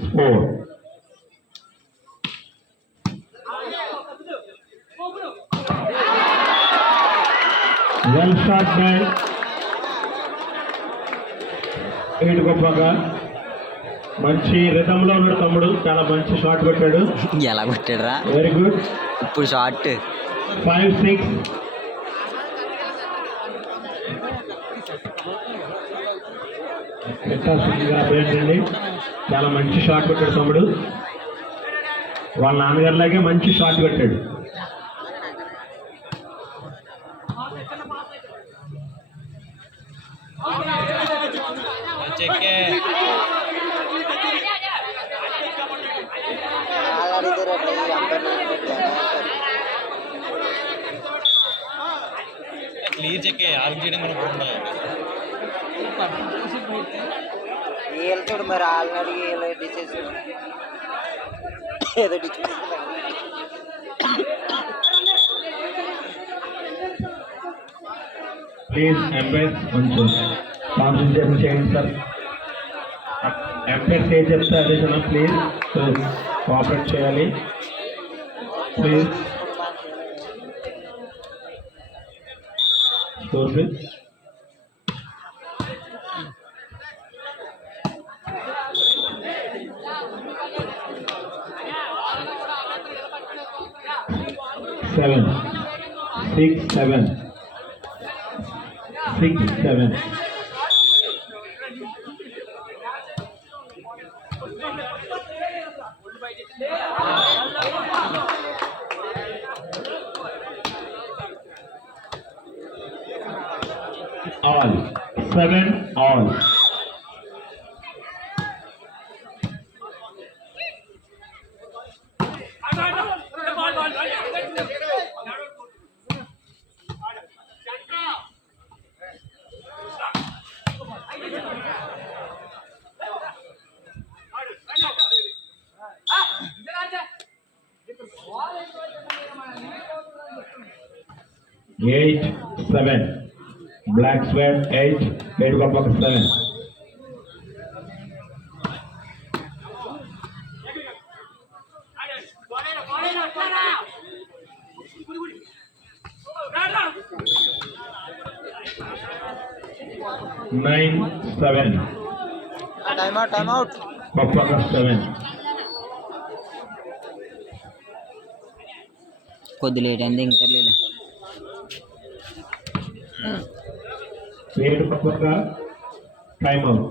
4. Well shot by eight గొప్పగా మంచి రిథంలో ఉన్నాడు తమ్ముడు, చాలా మంచి షాట్ కొట్టాడు. ఎలా కొట్టాడురా? Very good. ఇప్పుడు షాట్ 5-6. అభినందండి, చాలా మంచి షాట్ కొట్టాడు తమ్ముడు. వాళ్ళ నాన్నగారిలాగే మంచి షాట్ కొట్టాడు. క్లియర్ చెక్ ఆర్గ్ చేయడం మనం వెళ్తాడు మరి ఆల్రెడీ డిసెస్ ఏదో ప్లీజ్ ఎంపైర్ కొంచెం కాన్సన్ట్రేషన్ చేయండి సార్. ఎంపైర్ ఏ చెప్తే అదే సార్, ప్లీజ్ కోఆపరేట్ చేయాలి ప్లీజ్. Score please. Seven, 6-7, 6-7. All 7 all. Eight, 7. Black square 8, 8 got 7. Nine, 7. Time out. Papa 7. కొద్ది లేట్ అయింది ఇంకా లేదు. Papa time out.